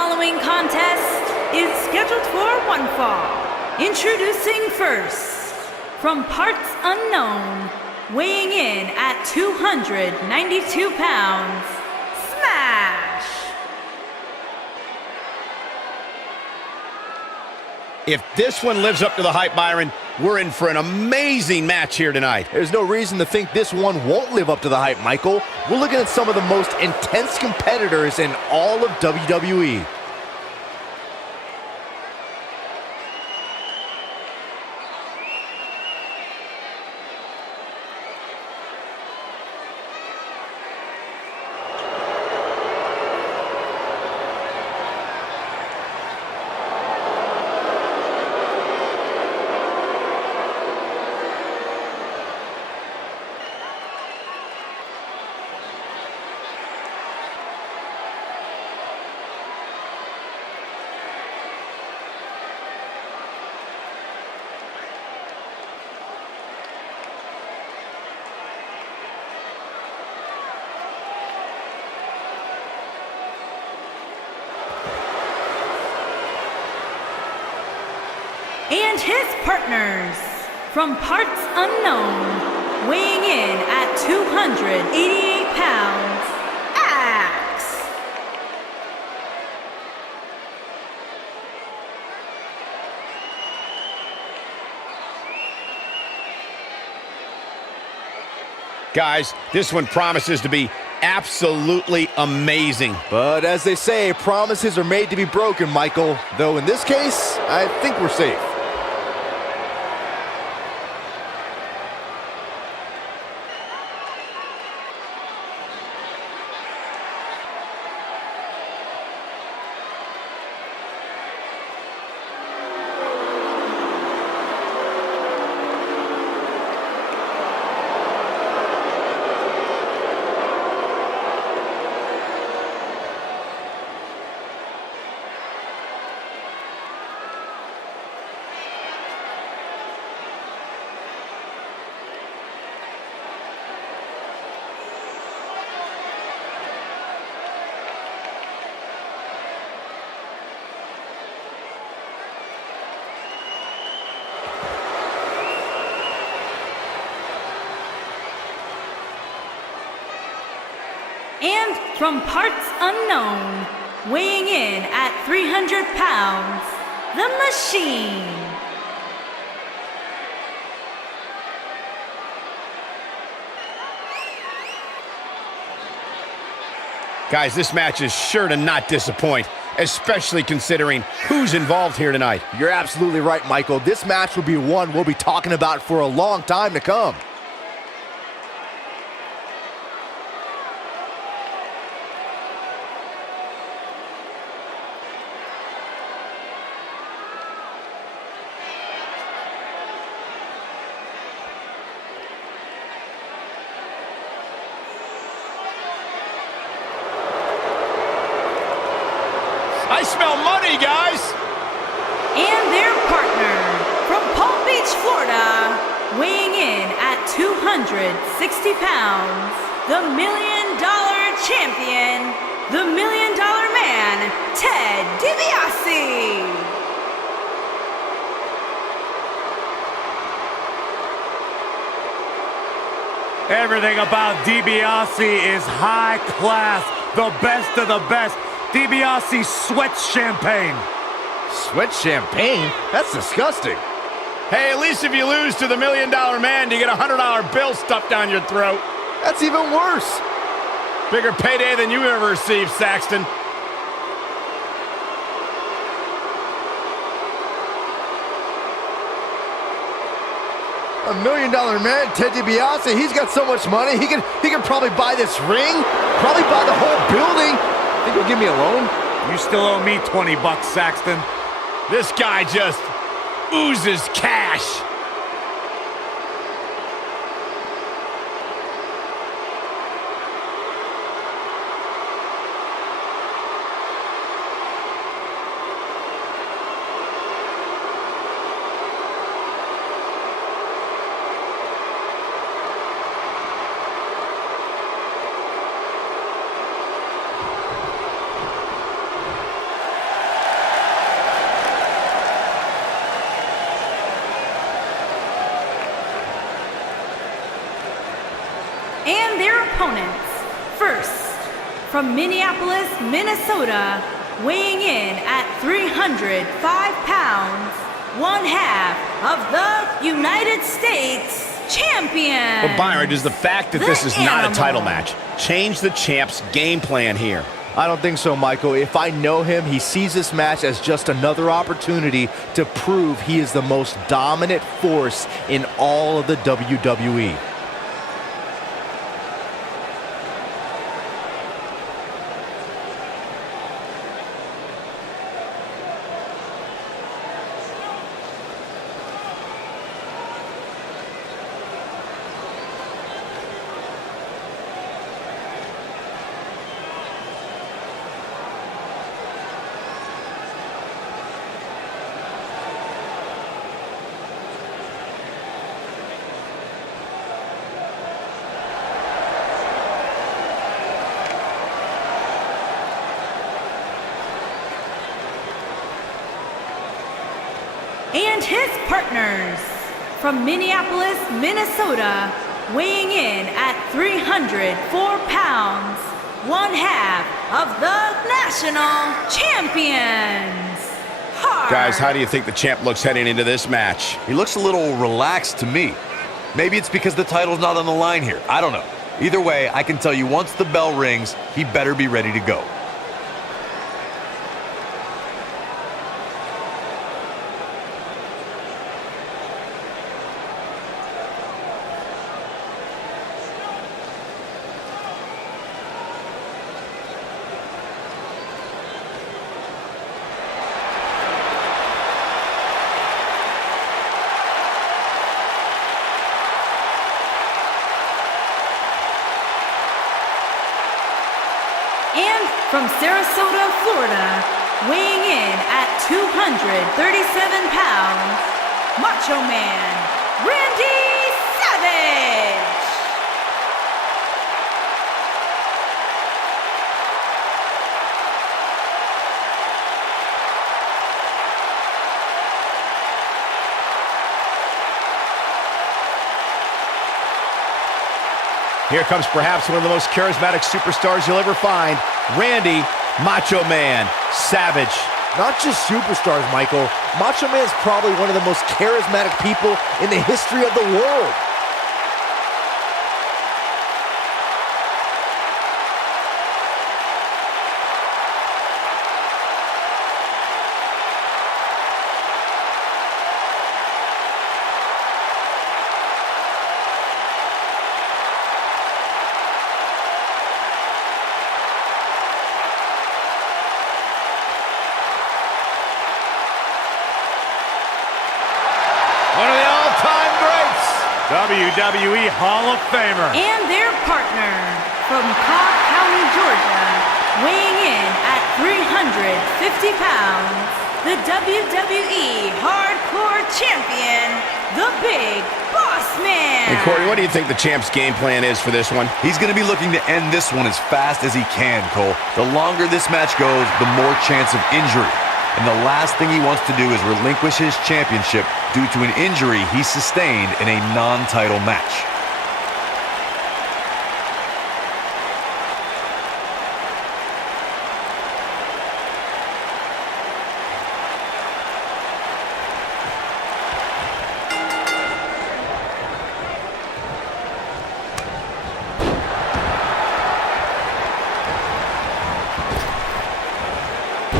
following contest is scheduled for one fall. Introducing first, from parts unknown, weighing in at 292 pounds, Smash! If this one lives up to the hype, Byron, we're in for an amazing match here tonight. There's no reason to think this one won't live up to the hype, Michael. We're looking at some of the most intense competitors in all of WWE. And his partners, from parts unknown, weighing in at 288 pounds, Axe. Guys, this one promises to be absolutely amazing. But as they say, promises are made to be broken, Michael. Though in this case, I think we're safe. And from parts unknown, weighing in at 300 pounds, The Machine. Guys, this match is sure to not disappoint, especially considering who's involved here tonight. You're absolutely right, Michael. This match will be one we'll be talking about for a long time to come. I smell money, guys! And their partner, from Palm Beach, Florida, weighing in at 260 pounds, the $1 Million Champion, the $1 Million Man, Ted DiBiase. Everything about DiBiase is high class, the best of the best. DiBiase sweats champagne. Sweat champagne? That's disgusting. Hey, at least if you lose to the $1 Million Man, you get a $100 bill stuffed down your throat. That's even worse. Bigger payday than you ever received, Saxton. $1 Million Man, Ted DiBiase, he's got so much money, he can probably buy this ring, probably buy the whole building. Think he'll give me a loan? You still owe me 20 bucks, Saxton. This guy just oozes cash. opponents. First, from Minneapolis, Minnesota, weighing in at 305 pounds, one half of the United States champion. But Byron, does the fact that this is not a title match change the champ's game plan here? I don't think so, Michael. If I know him, he sees this match as just another opportunity to prove he is the most dominant force in all of the WWE. And his partners, from Minneapolis, Minnesota, weighing in at 304 pounds, one half of the national champions. Guys, how do you think the champ looks heading into this match? He looks a little relaxed to me. Maybe it's because the title's not on the line here. I don't know. Either way, I can tell you once the bell rings, he better be ready to go. And from Sarasota, Florida, weighing in at 237 pounds, Macho Man, Randy Savage. Here comes perhaps one of the most charismatic superstars you'll ever find, Randy Macho Man Savage. Not just superstars, Michael. Macho Man is probably one of the most charismatic people in the history of the world. One of the all-time greats. WWE Hall of Famer. And their partner, from Cobb County, Georgia, weighing in at 350 pounds, the WWE Hardcore Champion, the Big Boss Man. Hey, Corey, what do you think the champ's game plan is for this one? He's going to be looking to end this one as fast as he can, Cole. The longer this match goes, the more chance of injury. And the last thing he wants to do is relinquish his championship due to an injury he sustained in a non-title match.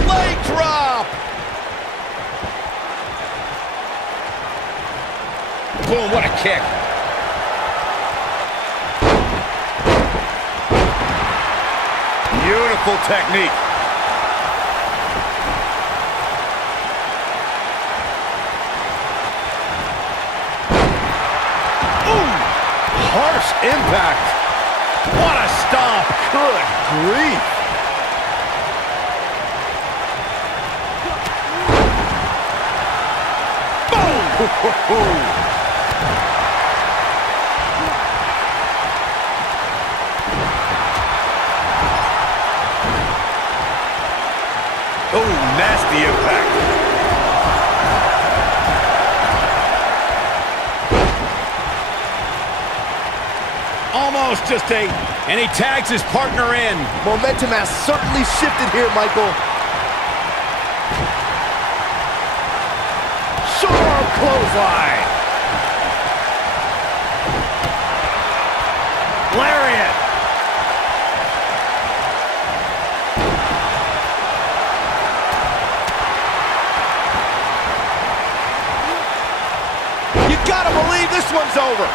Leg drop. Boom, what a kick. Beautiful technique. Ooh, harsh impact. What a stomp. Good grief. Boom. Oh, nasty impact. Almost just a And he tags his partner in. Momentum has certainly shifted here, Michael. Short clothesline. Lariat. You gotta believe this one's over.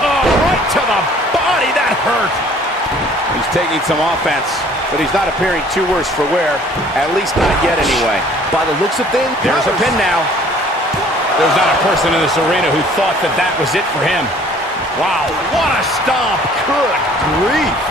Oh, right to the body. That hurt. He's taking some offense, but he's not appearing too worse for wear. At least not yet, anyway. By the looks of things, There's a pin now. There's not a person in this arena who thought that that was it for him. Wow, what a stomp. good grief.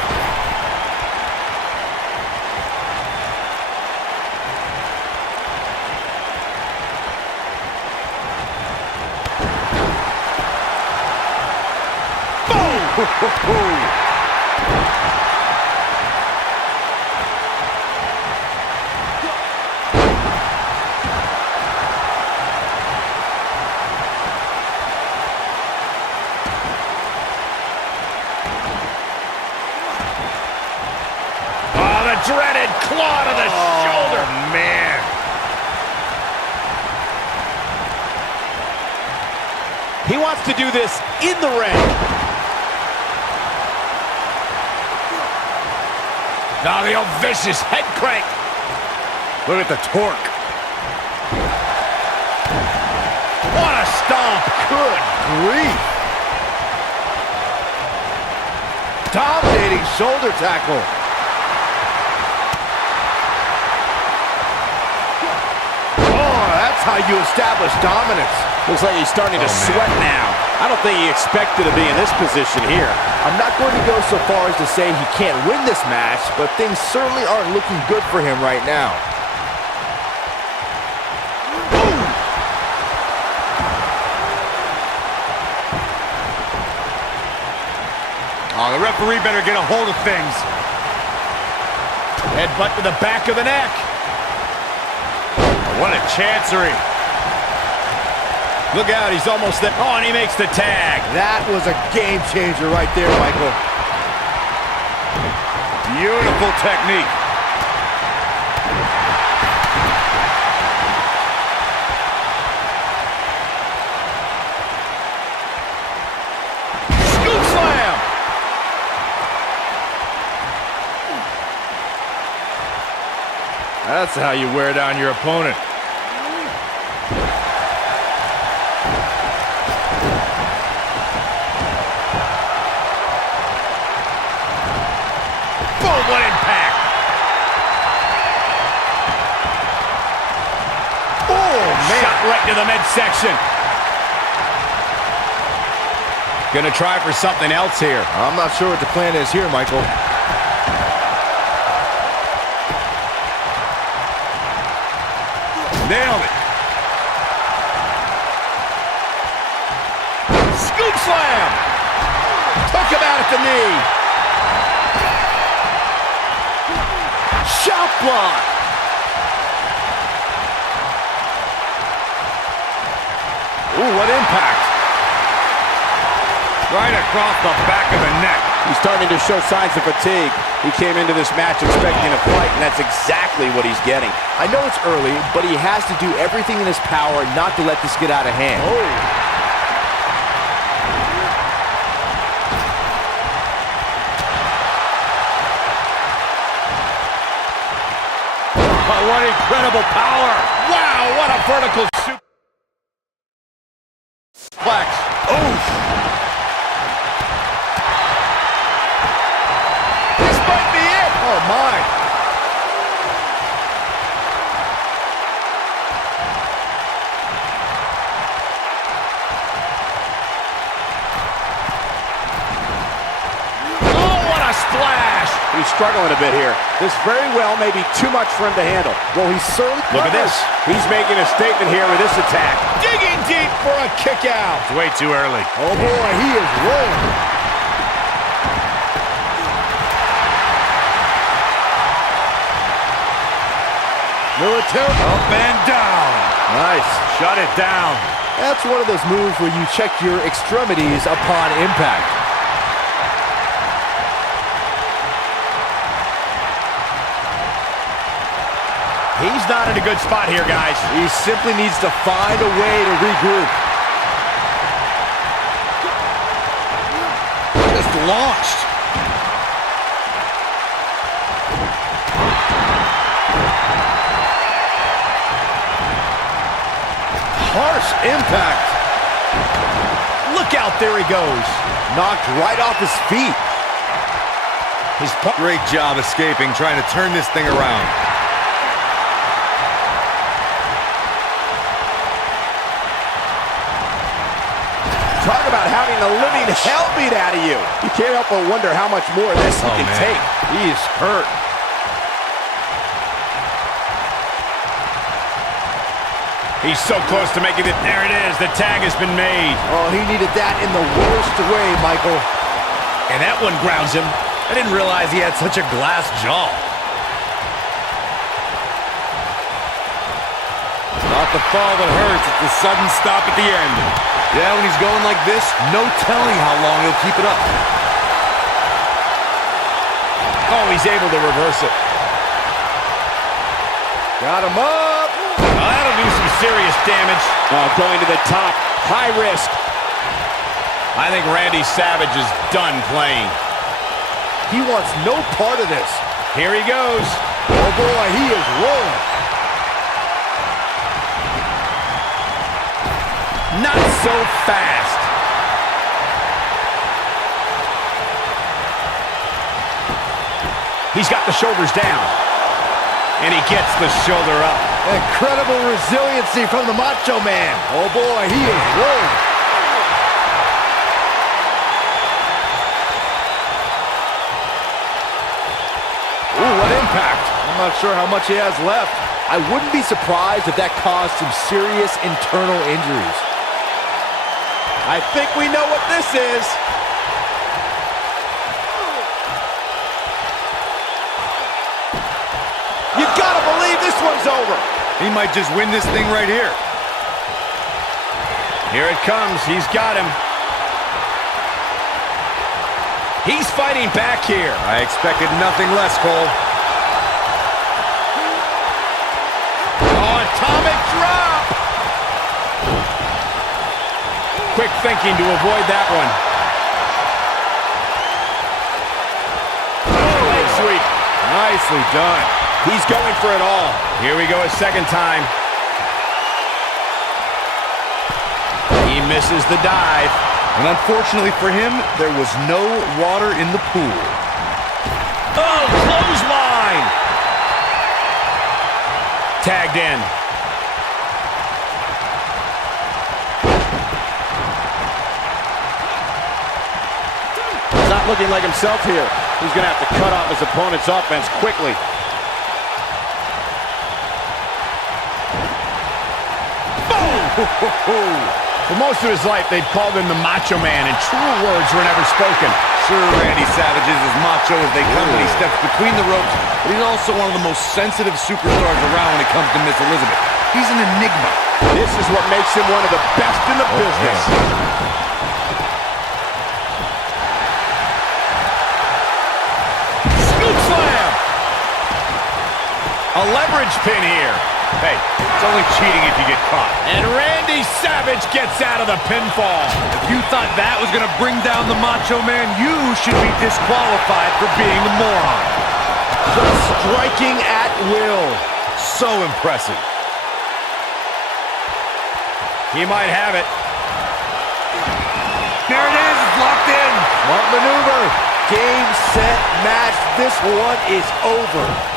Oh, the dreaded claw to the shoulder. Man. He wants to do this in the ring. Now the old vicious head crank. Look at the torque. What a stomp. Good grief. Dominating shoulder tackle. Oh, that's how you establish dominance. Looks like he's starting to sweat now. I don't think he expected to be in this position here. I'm not going to go so far as to say he can't win this match, but things certainly aren't looking good for him right now. Oh, the referee better get a hold of things. Headbutt to the back of the neck. What a chancery. Look out, he's almost there. Oh, and he makes the tag. That was a game changer right there, Michael. Beautiful technique. Scoop slam. That's how you wear down your opponent. Boom, what impact. Oh, man. Shot right to the midsection. Gonna try for something else here. I'm not sure what the plan is here, Michael. Nailed it. Scoop slam. Took him out at the knee. Shot block. Ooh, what impact. Right across the back of the neck. He's starting to show signs of fatigue. He came into this match expecting a fight, and that's exactly what he's getting. I know it's early, but he has to do everything in his power not to let this get out of hand. Oh, what incredible power. Wow, what a vertical suplex. Oof. This might be it. Oh, my. Oh, what a splash. He's struggling a bit here. This very well may be too much for him to handle. Well, he's certainly... Look at this. He's making a statement here with this attack. Digging deep for a kick out. It's way too early. Oh, boy, he is rolling. Military. Up and down. Nice. Shut it down. That's one of those moves where you check your extremities upon impact. He's not in a good spot here, guys. He simply needs to find a way to regroup. Just launched. Harsh impact. Look out, there he goes. Knocked right off his feet. Great job escaping, trying to turn this thing around. Talk about having the living hell beat out of you. You can't help but wonder how much more of this he can take. He is hurt. He's so close to making it. There it is. The tag has been made. Oh, he needed that in the worst way, Michael. And that one grounds him. I didn't realize he had such a glass jaw. Not the fall that hurts, it's the sudden stop at the end. Yeah, when he's going like this, no telling how long he'll keep it up. Oh, he's able to reverse it. Got him up. Oh, that'll do some serious damage. Oh, going to the top. High risk. I think Randy Savage is done playing. He wants no part of this. Here he goes. Oh boy, he is rolling. Not so fast. He's got the shoulders down. And he gets the shoulder up. Incredible resiliency from the Macho Man. Oh boy, he is rolling. Ooh, what impact. I'm not sure how much he has left. I wouldn't be surprised if that caused some serious internal injuries. I think we know what this is. You gotta believe this one's over. He might just win this thing right here. Here it comes. He's got him. He's fighting back here. I expected nothing less, Cole. Oh, atomic drop. Quick thinking to avoid that one. Oh, leg sweep. Nicely done. He's going for it all. Here we go a second time. He misses the dive. And unfortunately for him, there was no water in the pool. Oh, clothesline! Tagged in. He's not looking like himself here. He's going to have to cut off his opponent's offense quickly. For most of his life, they'd called him the Macho Man, and true words were never spoken. Sure, Randy Savage is as macho as they come when he steps between the ropes, but he's also one of the most sensitive superstars around when it comes to Miss Elizabeth. He's an enigma. This is what makes him one of the best in the business. Scoop slam! A leverage pin here. Hey, it's only cheating if you get caught. And Randy Savage gets out of the pinfall. If you thought that was going to bring down the Macho Man, you should be disqualified for being the moron. Just striking at will. So impressive. He might have it. There it is, it's locked in. What maneuver? Game, set, match. This one is over.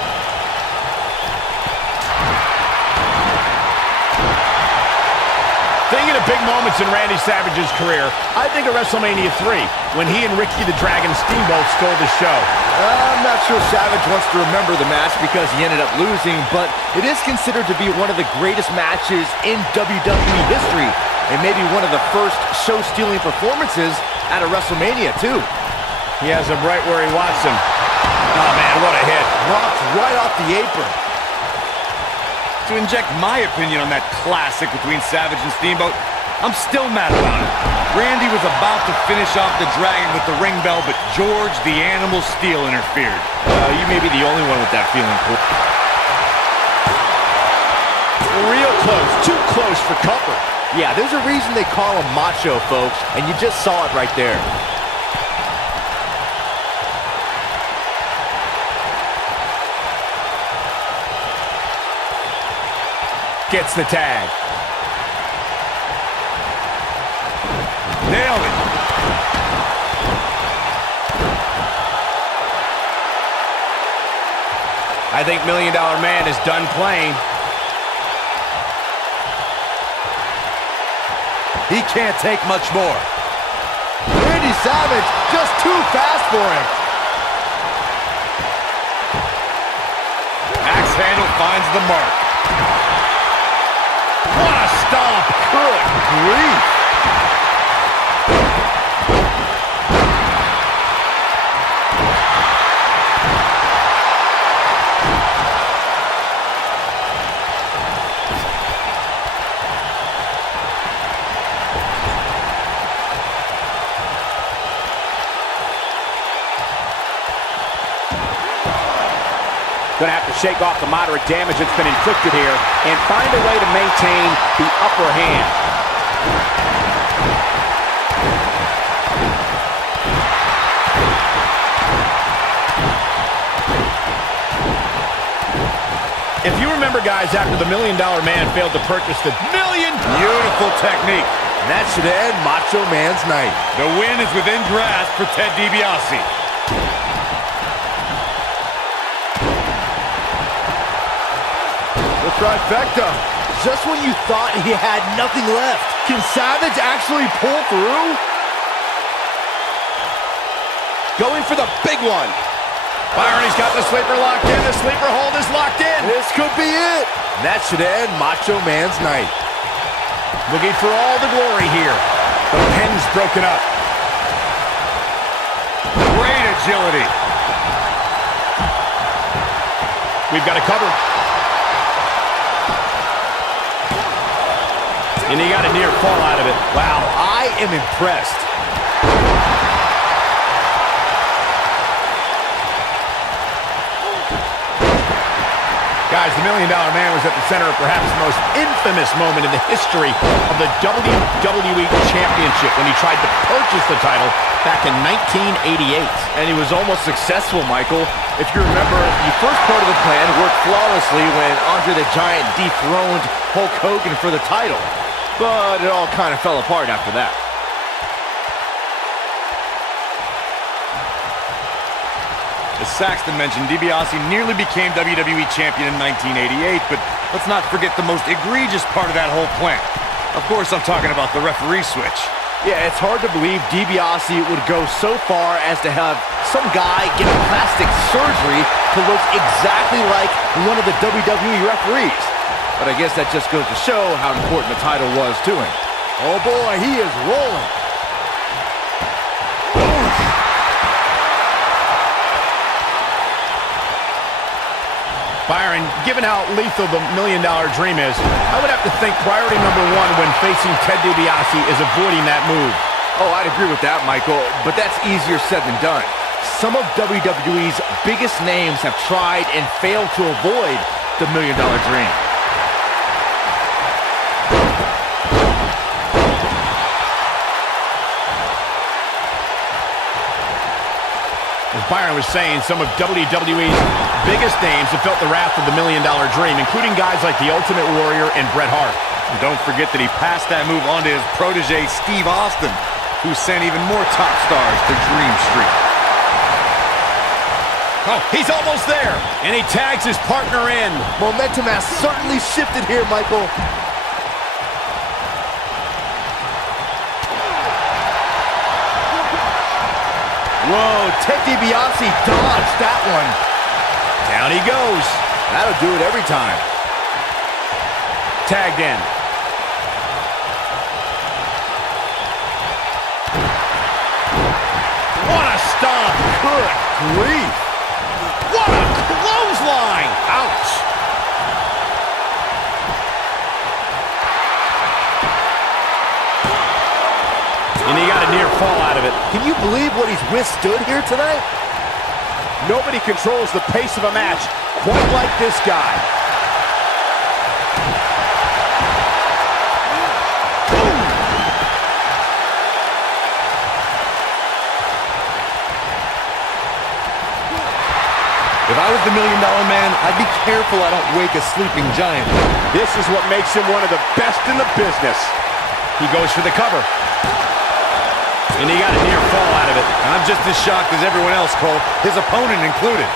Thinking of big moments in Randy Savage's career, I think of WrestleMania 3, when he and Ricky the Dragon Steamboat stole the show. I'm not sure Savage wants to remember the match because he ended up losing, but it is considered to be one of the greatest matches in WWE history, and maybe one of the first show-stealing performances at a WrestleMania, too. He has him right where he wants him. Oh, man, what a hit. Knocked right off the apron. To inject my opinion on that classic between Savage and Steamboat, I'm still mad about it. Randy was about to finish off the Dragon with the ring bell, but George the Animal Steel interfered. You may be the only one with that feeling, Cole. Real close, too close for comfort. Yeah, there's a reason they call him Macho, folks, and you just saw it right there. Gets the tag. Nailed it. I think $1 Million Man is done playing. He can't take much more. Randy Savage just too fast for him. Axe handle finds the mark. What a stomp! Good grief. Gonna have to shake off the moderate damage that's been inflicted here and find a way to maintain the upper hand. If you remember, guys, after the $1 Million Man failed to purchase the Beautiful technique. That should end Macho Man's night. The win is within grasp for Ted DiBiase. The trifecta. Just when you thought he had nothing left. Can Savage actually pull through? going for the big one. Byron, he's got the sleeper locked in. The sleeper hold is locked in. This could be it. That should end Macho Man's night. Looking for all the glory here. The pin's broken up. Great agility. We've got a cover. And he got a near fall out of it. Wow, I am impressed. Guys, the $1 Million Man was at the center of perhaps the most infamous moment in the history of the WWE Championship when he tried to purchase the title back in 1988. And he was almost successful, Michael. If you remember, the first part of the plan worked flawlessly when Andre the Giant dethroned Hulk Hogan for the title. But it all kind of fell apart after that. As Saxton mentioned, DiBiase nearly became WWE Champion in 1988, but let's not forget the most egregious part of that whole plan. Of course, I'm talking about the referee switch. Yeah, it's hard to believe DiBiase would go so far as to have some guy get plastic surgery to look exactly like one of the WWE referees. But I guess that just goes to show how important the title was to him. Oh boy, he is rolling. Byron, given how lethal the $1 Million Dream is, I would have to think priority number one when facing Ted DiBiase is avoiding that move. Oh, I'd agree with that, Michael, but that's easier said than done. Some of WWE's biggest names have tried and failed to avoid the $1 Million Dream. As Byron was saying, some of WWE's biggest names have felt the wrath of the $1 Million Dream, including guys like the Ultimate Warrior and Bret Hart. And don't forget that he passed that move on to his protege, Steve Austin, who sent even more top stars to Dream Street. Oh, he's almost there, and he tags his partner in. Momentum has certainly shifted here, Michael. Whoa, Ted DiBiase dodged that one. Down he goes. That'll do it every time. Tagged in. What a stomp. Good grief. What a clothesline. Ouch. Can you believe what he's withstood here tonight? Nobody controls the pace of a match quite like this guy. If I was the $1 Million Man, I'd be careful I don't wake a sleeping giant. This is what makes him one of the best in the business. He goes for the cover. And he got a near fall out of it. I'm just as shocked as everyone else, Cole, his opponent included.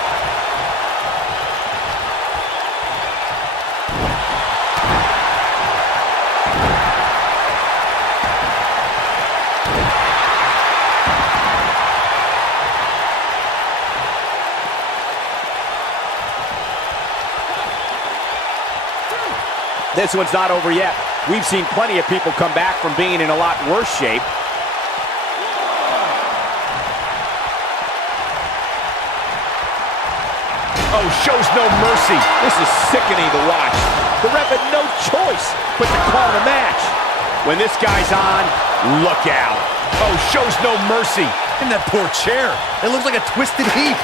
This one's not over yet. We've seen plenty of people come back from being in a lot worse shape. Oh, shows no mercy. This is sickening to watch. The ref had no choice but to call the match. When this guy's on, look out. Oh, shows no mercy. In that poor chair, it looks like a twisted heap.